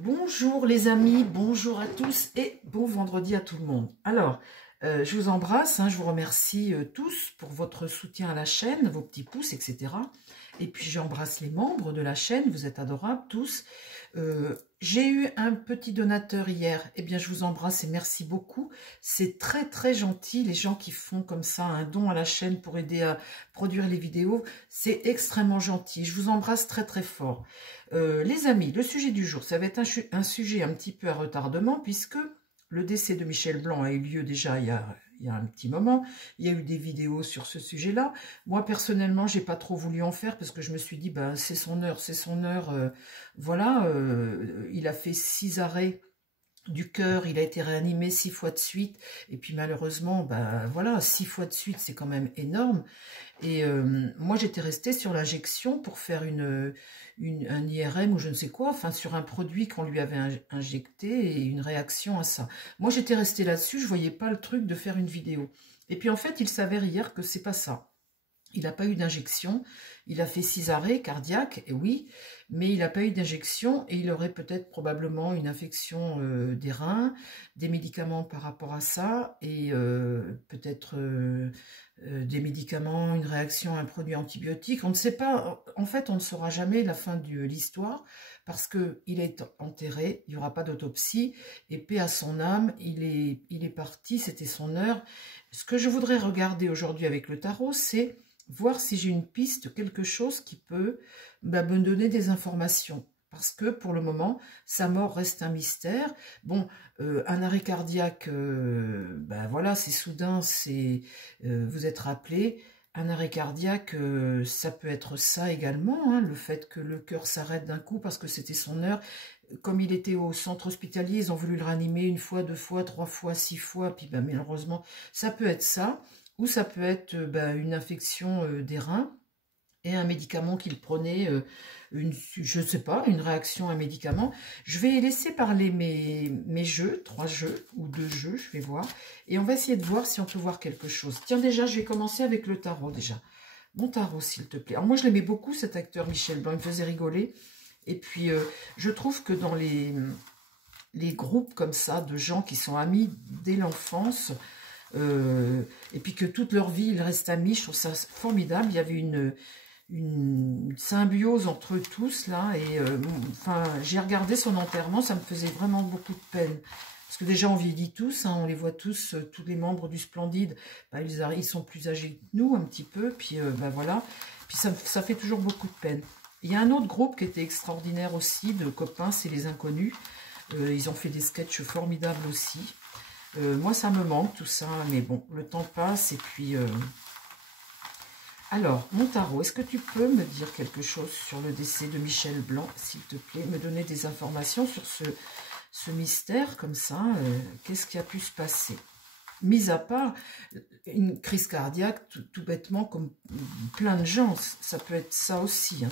Bonjour les amis, bonjour à tous et bon vendredi à tout le monde. Alors, je vous embrasse, je vous remercie tous pour votre soutien à la chaîne, vos petits pouces, etc. Et puis j'embrasse les membres de la chaîne, vous êtes adorables tous. J'ai eu un petit donateur hier, eh bien je vous embrasse et merci beaucoup. C'est très très gentil, les gens qui font comme ça un don à la chaîne pour aider à produire les vidéos, c'est extrêmement gentil. Je vous embrasse très très fort. Les amis, le sujet du jour, ça va être un sujet un petit peu à retardement puisque le décès de Michel Blanc a eu lieu déjà il y a un petit moment. Il y a eu des vidéos sur ce sujet-là. Moi, personnellement, j'ai pas trop voulu en faire parce que je me suis dit, ben, c'est son heure, c'est son heure. Voilà, il a fait 6 arrêts du cœur, il a été réanimé 6 fois de suite. Et puis malheureusement, ben, voilà, 6 fois de suite, c'est quand même énorme. Et moi, j'étais restée sur l'injection pour faire un IRM ou je ne sais quoi, enfin sur un produit qu'on lui avait injecté et une réaction à ça. Moi, j'étais restée là-dessus, je voyais pas le truc de faire une vidéo. Et puis en fait, il s'avère hier que c'est pas ça. Il n'a pas eu d'injection, il a fait 6 arrêts cardiaques, et oui, mais il n'a pas eu d'injection et il aurait peut-être probablement une infection des reins, des médicaments par rapport à ça, et peut-être des médicaments, une réaction à un produit antibiotique. On ne sait pas, en fait, on ne saura jamais la fin de l'histoire, parce qu'il est enterré, il n'y aura pas d'autopsie, et paix à son âme, il est parti, c'était son heure. Ce que je voudrais regarder aujourd'hui avec le tarot, c'est voir si j'ai une piste, quelque chose qui peut me donner des informations. Parce que pour le moment, sa mort reste un mystère. Bon, un arrêt cardiaque, voilà, c'est soudain, vous êtes rappelé. Un arrêt cardiaque, ça peut être ça également, le fait que le cœur s'arrête d'un coup parce que c'était son heure. Comme il était au centre hospitalier, ils ont voulu le ranimer 1 fois, 2 fois, 3 fois, 6 fois, puis malheureusement, ça peut être ça. Ou ça peut être une infection des reins et un médicament qu'il prenait, je ne sais pas, une réaction à un médicament. Je vais laisser parler mes jeux, 3 jeux ou 2 jeux, je vais voir. Et on va essayer de voir si on peut voir quelque chose. Tiens, déjà, je vais commencer avec le tarot, déjà. Mon tarot, s'il te plaît. Alors moi, je l'aimais beaucoup, cet acteur Michel Blanc, il me faisait rigoler. Et puis, je trouve que dans les groupes comme ça, de gens qui sont amis dès l'enfance, et puis que toute leur vie ils restent amis, je trouve ça formidable. Il y avait une symbiose entre eux tous là, et enfin j'ai regardé son enterrement, ça me faisait vraiment beaucoup de peine parce que déjà on vieillit tous, on les voit tous, tous les membres du Splendide, ils sont plus âgés que nous un petit peu, puis voilà, puis ça fait toujours beaucoup de peine. Il y a un autre groupe qui était extraordinaire aussi, de copains, c'est les Inconnus. Ils ont fait des sketchs formidables aussi. Moi, ça me manque tout ça, mais bon, le temps passe et puis... Alors, mon tarot, est-ce que tu peux me dire quelque chose sur le décès de Michel Blanc, s'il te plaît, me donner des informations sur ce mystère comme ça, qu'est-ce qui a pu se passer? Mis à part une crise cardiaque, tout bêtement, comme plein de gens, ça peut être ça aussi,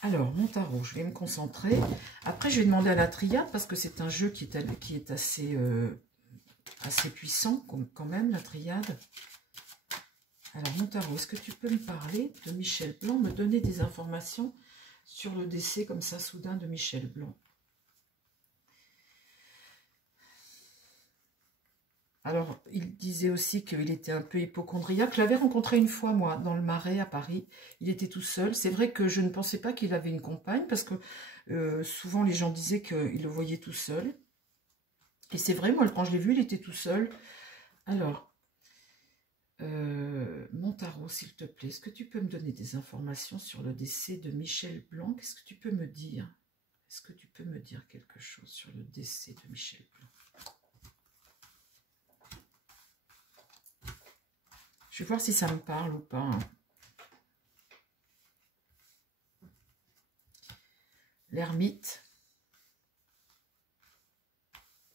Alors, mon tarot, je vais me concentrer. Après, je vais demander à la triade, parce que c'est un jeu qui est assez, assez puissant, quand même, la triade. Alors, mon tarot, est-ce que tu peux me parler de Michel Blanc, me donner des informations sur le décès, comme ça, soudain, de Michel Blanc? Alors, il disait aussi qu'il était un peu hypocondriaque. Je l'avais rencontré une fois, moi, dans le Marais, à Paris. Il était tout seul. C'est vrai que je ne pensais pas qu'il avait une compagne, parce que souvent, les gens disaient qu'il le voyait tout seul. Et c'est vrai, moi, quand je l'ai vu, il était tout seul. Alors, mon tarot, s'il te plaît, est-ce que tu peux me donner des informations sur le décès de Michel Blanc? Qu'est-ce que tu peux me dire? Est-ce que tu peux me dire quelque chose sur le décès de Michel Blanc? Je vais voir si ça me parle ou pas. L'ermite.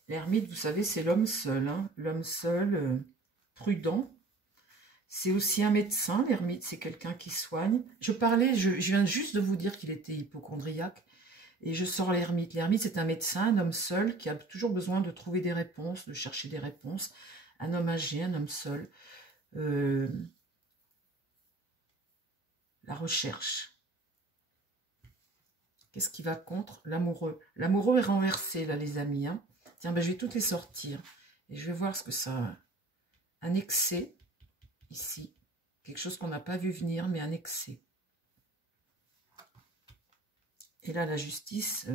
L'ermite, vous savez, c'est l'homme seul. L'homme seul, prudent. C'est aussi un médecin, l'ermite, c'est quelqu'un qui soigne. Je viens juste de vous dire qu'il était hypocondriaque. Et je sors l'ermite. L'ermite, c'est un médecin, un homme seul, qui a toujours besoin de trouver des réponses, de chercher des réponses. Un homme âgé, un homme seul. la recherche. Qu'est-ce qui va contre? L'amoureux. L'amoureux est renversé, là, les amis. Hein. Tiens, ben, je vais toutes les sortir. Et je vais voir ce que ça... Un excès, ici. Quelque chose qu'on n'a pas vu venir, mais un excès. Et là, la justice,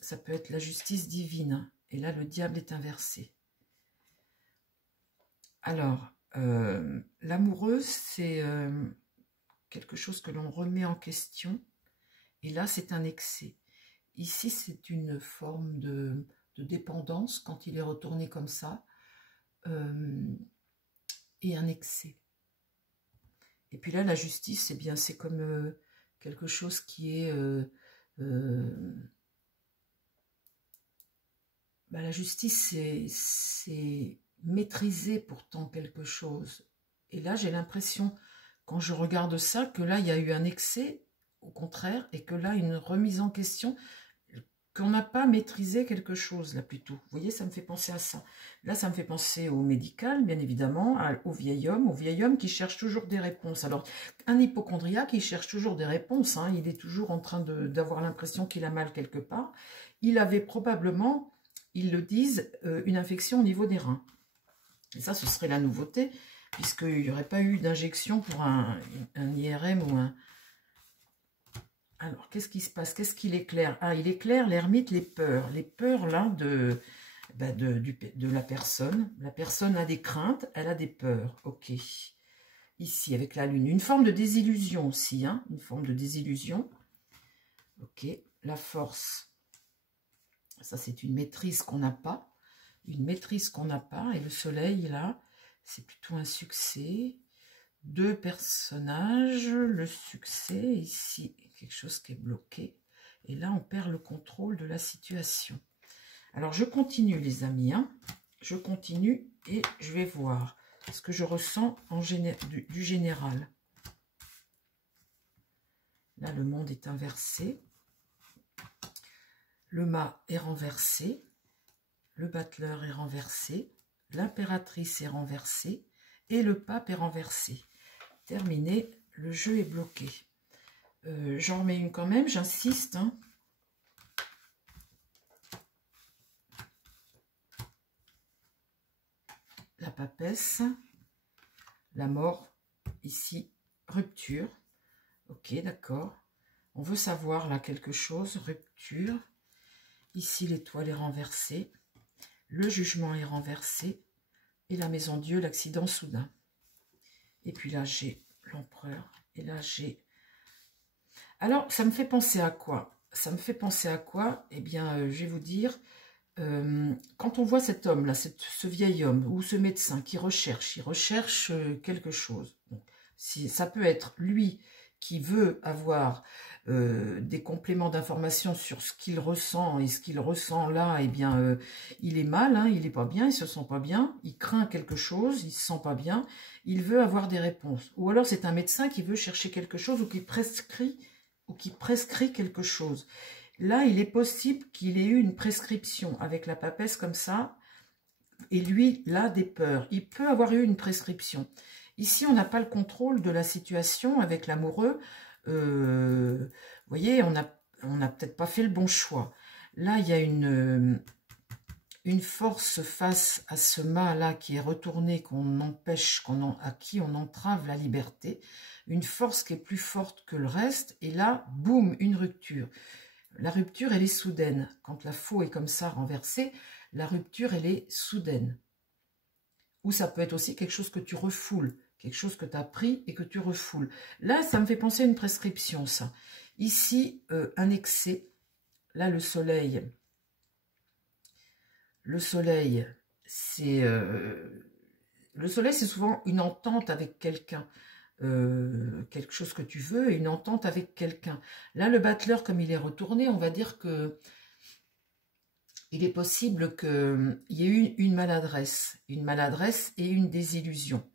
ça peut être la justice divine. Et là, le diable est inversé. Alors, l'amoureux, c'est quelque chose que l'on remet en question. Et là, c'est un excès. Ici, c'est une forme de dépendance quand il est retourné comme ça. Et un excès. Et puis là, la justice, eh bien, c'est comme quelque chose qui est... la justice, c'est maîtriser pourtant quelque chose. Et là, j'ai l'impression, quand je regarde ça, que là, il y a eu un excès, au contraire, et que là, une remise en question, qu'on n'a pas maîtrisé quelque chose, là, plutôt. Vous voyez, ça me fait penser à ça. Là, ça me fait penser au médical, bien évidemment, au vieil homme qui cherche toujours des réponses. Alors, un hypocondriaque, il cherche toujours des réponses, hein, il est toujours en train d'avoir l'impression qu'il a mal quelque part. Il avait probablement, ils le disent, une infection au niveau des reins. Et ça, ce serait la nouveauté, puisqu'il n'y aurait pas eu d'injection pour un IRM ou un... Alors, qu'est-ce qui se passe? Qu'est-ce qu'il éclaire? Ah, il éclaire l'ermite, les peurs. Les peurs, là, de la personne. La personne a des craintes, elle a des peurs. Ok. Ici, avec la lune. Une forme de désillusion aussi, hein. Une forme de désillusion. Ok. La force. Ça, c'est une maîtrise qu'on n'a pas. Une maîtrise qu'on n'a pas. Et le soleil, là, c'est plutôt un succès. Deux personnages. Le succès, ici, quelque chose qui est bloqué. Et là, on perd le contrôle de la situation. Alors, je continue, les amis. Hein. Je continue et je vais voir ce que je ressens du général. Là, le monde est inversé. Le mât est renversé. Le battleur est renversé. L'impératrice est renversée. Et le pape est renversé. Terminé, le jeu est bloqué. J'en remets une quand même, j'insiste. Hein. La papesse, la mort, ici, rupture. Ok, d'accord. On veut savoir là quelque chose, rupture. Ici, l'étoile est renversée. Le jugement est renversé. Et la maison Dieu, l'accident soudain. Et puis là, j'ai l'empereur. Et là, j'ai... Alors, ça me fait penser à quoi? Ça me fait penser à quoi? Eh bien, je vais vous dire, quand on voit cet homme-là, ce vieil homme ou ce médecin qui recherche, il recherche quelque chose. Donc, si, ça peut être lui qui veut avoir des compléments d'information sur ce qu'il ressent, et ce qu'il ressent là, eh bien, il est mal, hein, il n'est pas bien, il se sent pas bien, il craint quelque chose, il se sent pas bien, il veut avoir des réponses. Ou alors c'est un médecin qui veut chercher quelque chose ou qui prescrit quelque chose. Là, il est possible qu'il ait eu une prescription avec la papesse comme ça, et lui, là, des peurs. Il peut avoir eu une prescription. Ici, on n'a pas le contrôle de la situation avec l'amoureux. Vous voyez, on n'a peut-être pas fait le bon choix. Là, il y a une force face à ce mât-là qui est retourné, qu'on empêche, à qui on entrave la liberté. Une force qui est plus forte que le reste. Et là, boum, une rupture. La rupture, elle est soudaine. Quand la faux est comme ça renversée, la rupture, elle est soudaine. Ou ça peut être aussi quelque chose que tu refoules, quelque chose que tu as pris et que tu refoules. Là, ça me fait penser à une prescription, ça. Ici, un excès. Là, le soleil, c'est souvent une entente avec quelqu'un. Quelque chose que tu veux et une entente avec quelqu'un. Là, le battleur, comme il est retourné, on va dire que il est possible qu'il y ait eu une maladresse et une désillusion.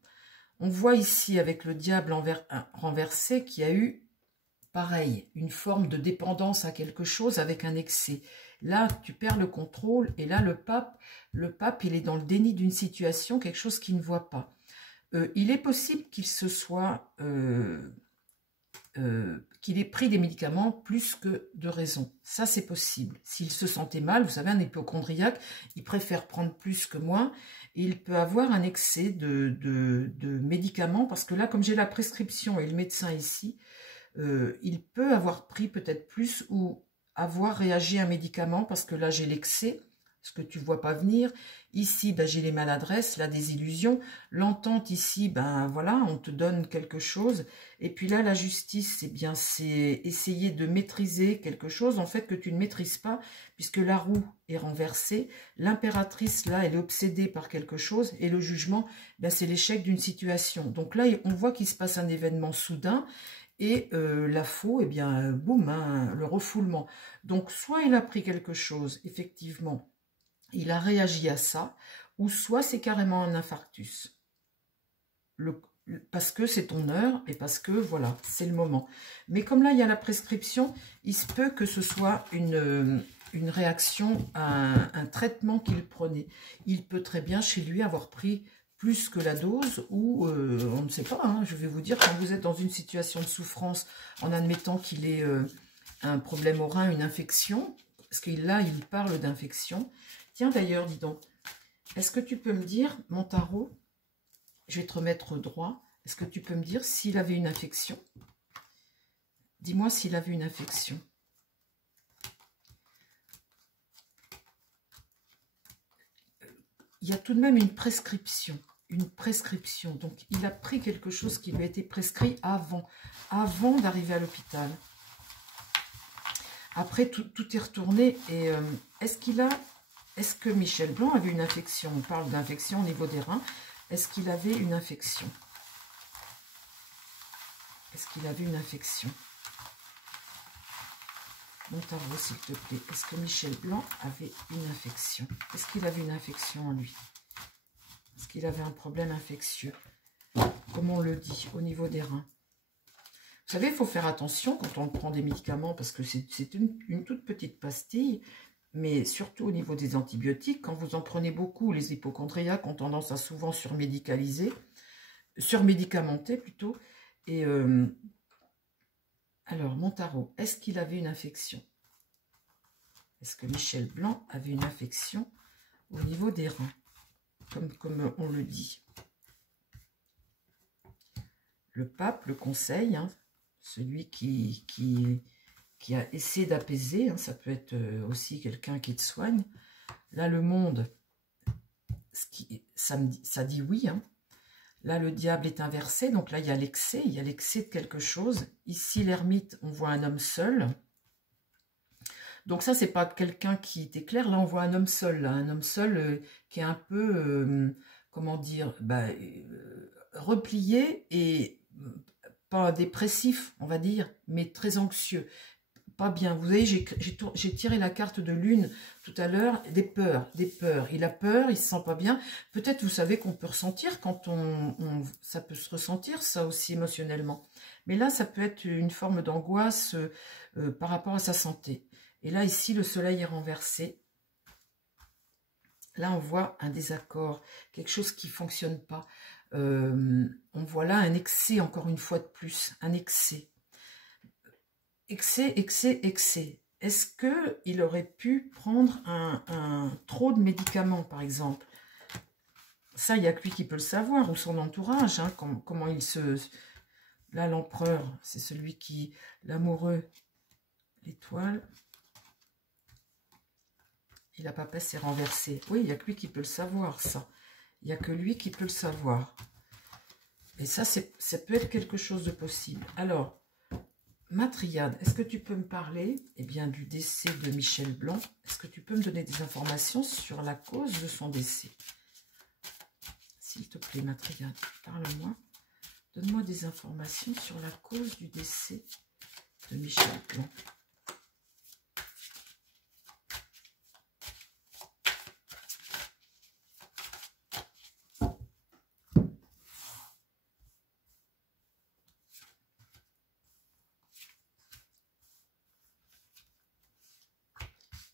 On voit ici, avec le diable renversé, qu'il y a eu, pareil, une forme de dépendance à quelque chose avec un excès. Là, tu perds le contrôle, et là, le pape, il est dans le déni d'une situation, quelque chose qu'il ne voit pas. il est possible qu'il se soit... qu'il ait pris des médicaments plus que de raison. Ça, c'est possible. S'il se sentait mal, vous savez, un hypochondriaque, il préfère prendre plus que moins. Et il peut avoir un excès de médicaments, parce que là, comme j'ai la prescription et le médecin ici, il peut avoir pris peut-être plus ou avoir réagi à un médicament, parce que là, j'ai l'excès, ce que tu ne vois pas venir. Ici, ben, j'ai les maladresses, la désillusion. L'entente ici, ben voilà, on te donne quelque chose. Et puis là, la justice, eh bien, c'est essayer de maîtriser quelque chose, en fait, que tu ne maîtrises pas, puisque la roue est renversée. L'impératrice, là, elle est obsédée par quelque chose. Et le jugement, ben, c'est l'échec d'une situation. Donc là, on voit qu'il se passe un événement soudain. Et la faux, eh bien, boum, hein, le refoulement. Donc, soit il a pris quelque chose, effectivement, il a réagi à ça, ou soit c'est carrément un infarctus. Parce que c'est ton heure et parce que, voilà, c'est le moment. Mais comme là, il y a la prescription, il se peut que ce soit une réaction à un traitement qu'il prenait. Il peut très bien, chez lui, avoir pris plus que la dose, ou on ne sait pas, hein, je vais vous dire, quand vous êtes dans une situation de souffrance, en admettant qu'il ait un problème au rein, une infection, parce que là, il parle d'infection. Tiens, d'ailleurs, dis donc, est-ce que tu peux me dire, mon tarot, je vais te remettre droit, est-ce que tu peux me dire s'il avait une infection? Dis-moi s'il avait une infection. Il y a tout de même une prescription. Une prescription. Donc, il a pris quelque chose qui lui a été prescrit avant d'arriver à l'hôpital. Après, tout est retourné. Et est-ce que Michel Blanc avait une infection? On parle d'infection au niveau des reins. Est-ce qu'il avait une infection? Est-ce qu'il avait une infection? Mon tarot, s'il te plaît. Est-ce que Michel Blanc avait une infection? Est-ce qu'il avait une infection en lui? Est-ce qu'il avait un problème infectieux? Comme on le dit, au niveau des reins. Vous savez, il faut faire attention quand on prend des médicaments, parce que c'est une toute petite pastille, mais surtout au niveau des antibiotiques, quand vous en prenez beaucoup, les hypochondriaques ont tendance à souvent surmédicamenter plutôt. Et alors, mon tarot, est-ce qu'il avait une infection? Est-ce que Michel Blanc avait une infection au niveau des reins, comme on le dit? Le pape, le conseil, hein, celui qui a essayé d'apaiser, hein, ça peut être aussi quelqu'un qui te soigne. Là, le monde, ça dit oui. Hein. Là, le diable est inversé, donc là, il y a l'excès de quelque chose. Ici, l'ermite, on voit un homme seul. Donc ça, c'est pas quelqu'un qui t'éclaire. Là, on voit un homme seul, là, un homme seul qui est un peu, comment dire, replié et pas dépressif, on va dire, mais très anxieux. Pas bien. Vous voyez, j'ai tiré la carte de lune tout à l'heure, des peurs. Il a peur, il se sent pas bien. Peut-être, vous savez qu'on peut ressentir quand ça peut se ressentir, ça aussi émotionnellement. Mais là, ça peut être une forme d'angoisse par rapport à sa santé. Et là, ici, le soleil est renversé. Là, on voit un désaccord, quelque chose qui ne fonctionne pas. On voit là un excès, encore une fois de plus, un excès. Excès. Est-ce qu'il aurait pu prendre trop de médicaments, par exemple? Ça, il n'y a que lui qui peut le savoir, ou son entourage, hein, comment il se... Là, l'empereur, c'est celui qui... L'amoureux, l'étoile... Et la papesse est renversée. Oui, il n'y a que lui qui peut le savoir, ça. Il n'y a que lui qui peut le savoir. Et ça peut être quelque chose de possible. Alors, ma triade, est-ce que tu peux me parler du décès de Michel Blanc? Est-ce que tu peux me donner des informations sur la cause de son décès? S'il te plaît, ma triade, parle-moi. Donne-moi des informations sur la cause du décès de Michel Blanc.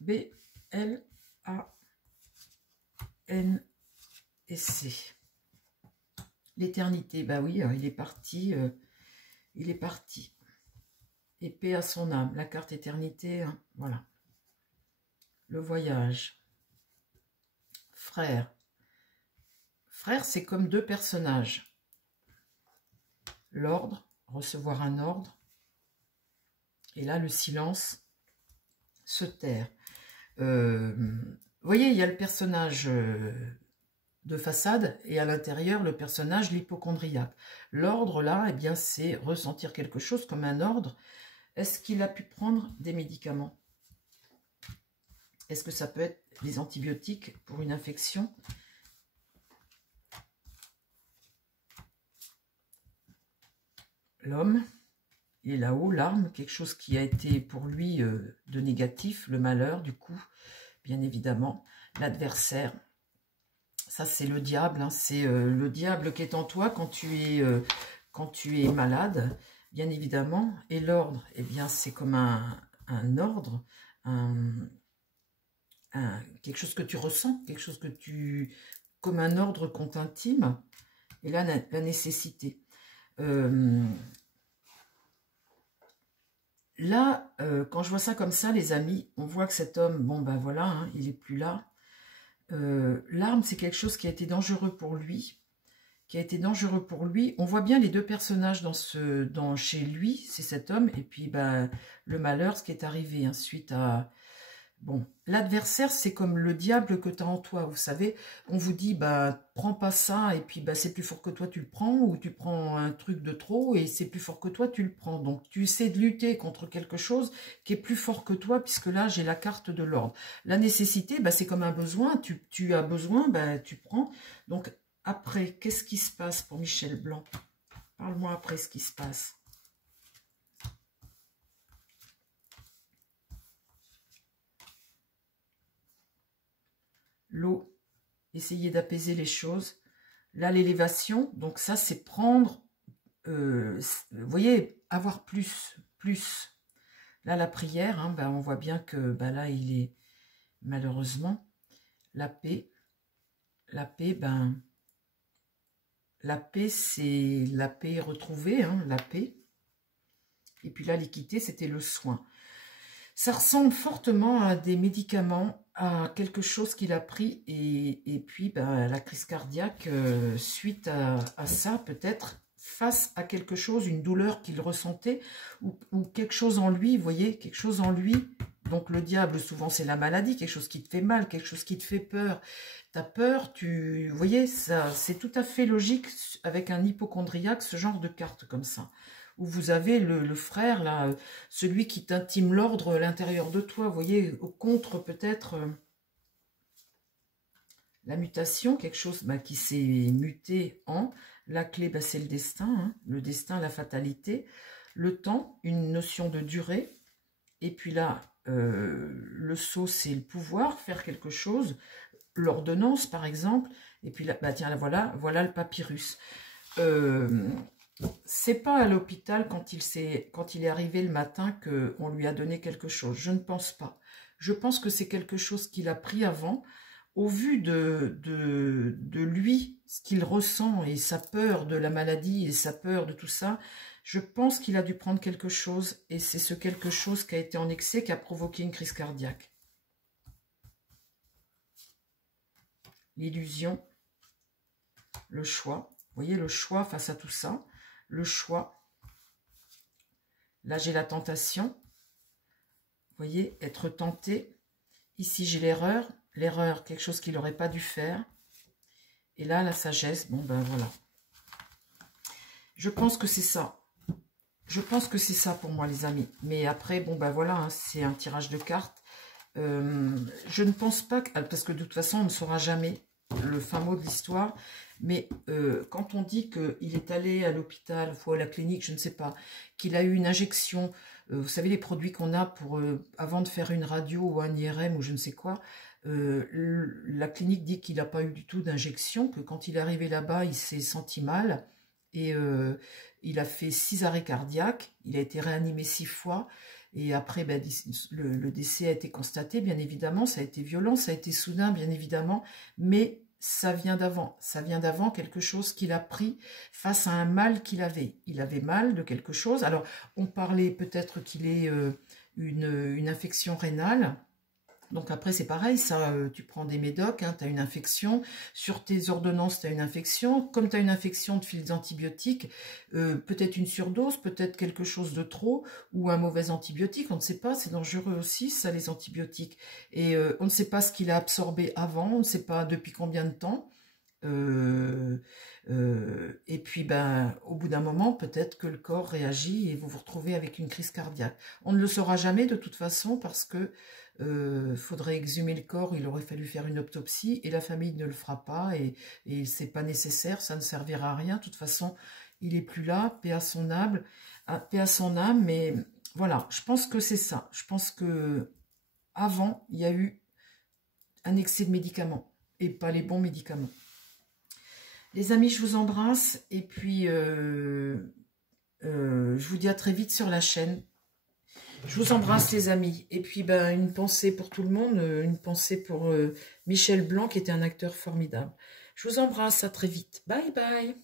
B-L-A-N et C. L'éternité, bah oui, il est parti. Il est parti. Et paix à son âme. La carte éternité, hein, voilà. Le voyage. Frère. Frère, c'est comme deux personnages. L'ordre, recevoir un ordre. Et là, le silence, se taire. Vous voyez, il y a le personnage de façade et à l'intérieur, le personnage, l'hypocondriaque. L'ordre, là, eh bien, c'est ressentir quelque chose comme un ordre. Est-ce qu'il a pu prendre des médicaments? Est-ce que ça peut être des antibiotiques pour une infection? L'homme, il est là-haut, l'arme, quelque chose qui a été pour lui de négatif, le malheur, du coup, bien évidemment. L'adversaire, ça c'est le diable, hein, c'est le diable qui est en toi quand tu es malade, bien évidemment. Et l'ordre, eh bien c'est comme un ordre, quelque chose que tu ressens, quelque chose que comme un ordre qu'on t'intime. Et là, la nécessité. Là, quand je vois ça comme ça, les amis, on voit que cet homme, bon ben voilà, hein, il est plus là. L'arme, c'est quelque chose qui a été dangereux pour lui. On voit bien les deux personnages chez lui, c'est cet homme, et puis ben, le malheur, ce qui est arrivé suite à... Bon, l'adversaire, c'est comme le diable que tu as en toi, vous savez. On vous dit, bah, prends pas ça, et puis bah, c'est plus fort que toi, tu le prends, ou tu prends un truc de trop, et c'est plus fort que toi, tu le prends. Donc, tu essaies de lutter contre quelque chose qui est plus fort que toi, puisque là, j'ai la carte de l'ordre. La nécessité, bah, c'est comme un besoin, tu as besoin, bah, tu prends. Donc, après, qu'est-ce qui se passe pour Michel Blanc? Parle-moi après ce qui se passe. L'eau, essayer d'apaiser les choses. Là, l'élévation, donc ça, c'est prendre, vous voyez, avoir plus. Là, la prière, hein, ben, on voit bien que ben, là, il est, malheureusement, la paix, ben, la paix, c'est la paix retrouvée, hein, la paix. Et puis là, l'équité, c'était le soin. Ça ressemble fortement à des médicaments, à quelque chose qu'il a pris, et puis ben, la crise cardiaque, suite à ça, peut-être, face à quelque chose, une douleur qu'il ressentait, ou quelque chose en lui, vous voyez, quelque chose en lui. Donc le diable, souvent, c'est la maladie, quelque chose qui te fait mal, quelque chose qui te fait peur. T'as peur, vous voyez, ça, c'est tout à fait logique avec un hypocondriaque, ce genre de carte comme ça. Où vous avez le frère, là, celui qui t'intime l'ordre à l'intérieur de toi, vous voyez, au contre peut-être la mutation, quelque chose bah, qui s'est muté en, la clé bah, c'est le destin, hein, le destin, la fatalité, le temps, une notion de durée, et puis là, le sceau c'est le pouvoir, faire quelque chose, l'ordonnance par exemple, et puis là, bah, tiens, là, voilà le papyrus. C'est pas à l'hôpital quand il est arrivé le matin qu'on lui a donné quelque chose. Je ne pense pas. Je pense que c'est quelque chose qu'il a pris avant. Au vu de lui, ce qu'il ressent et sa peur de la maladie et sa peur de tout ça, je pense qu'il a dû prendre quelque chose et c'est ce quelque chose qui a été en excès qui a provoqué une crise cardiaque. L'illusion, le choix. Vous voyez le choix face à tout ça. Le choix. Là, j'ai la tentation. Vous voyez, être tenté. Ici, j'ai l'erreur. L'erreur, quelque chose qu'il n'aurait pas dû faire. Et là, la sagesse. Bon, ben voilà. Je pense que c'est ça. Je pense que c'est ça pour moi, les amis. Mais après, bon, ben voilà, hein, c'est un tirage de cartes. Je ne pense pas, parce que de toute façon, on ne saura jamais le fin mot de l'histoire. Mais quand on dit qu'il est allé à l'hôpital ou à la clinique, je ne sais pas, qu'il a eu une injection, vous savez les produits qu'on a pour avant de faire une radio ou un IRM ou je ne sais quoi, la clinique dit qu'il n'a pas eu du tout d'injection, que quand il est arrivé là-bas, il s'est senti mal et il a fait 6 arrêts cardiaques, il a été réanimé 6 fois. Et après, ben, le décès a été constaté, bien évidemment, ça a été violent, ça a été soudain, bien évidemment, mais ça vient d'avant. Ça vient d'avant, quelque chose qu'il a pris face à un mal qu'il avait. Il avait mal de quelque chose. Alors, on parlait peut-être qu'il ait une infection rénale. Donc après, c'est pareil, ça, tu prends des médocs, hein, tu as une infection. Sur tes ordonnances, tu as une infection. Comme tu as une infection de fils antibiotiques, peut-être une surdose, peut-être quelque chose de trop, ou un mauvais antibiotique, on ne sait pas, c'est dangereux aussi, ça, les antibiotiques. Et on ne sait pas ce qu'il a absorbé avant, on ne sait pas depuis combien de temps. Et puis, ben, au bout d'un moment, peut-être que le corps réagit et vous vous retrouvez avec une crise cardiaque. On ne le saura jamais de toute façon parce que faudrait exhumer le corps, il aurait fallu faire une autopsie et la famille ne le fera pas et c'est pas nécessaire, ça ne servira à rien. De toute façon, il est plus là, paix à son âme, paix à son âme. Mais voilà, je pense que c'est ça. Je pense que avant, il y a eu un excès de médicaments et pas les bons médicaments. Les amis, je vous embrasse et puis je vous dis à très vite sur la chaîne. Je vous embrasse les amis. Et puis ben, une pensée pour tout le monde, une pensée pour Michel Blanc qui était un acteur formidable. Je vous embrasse, à très vite. Bye bye.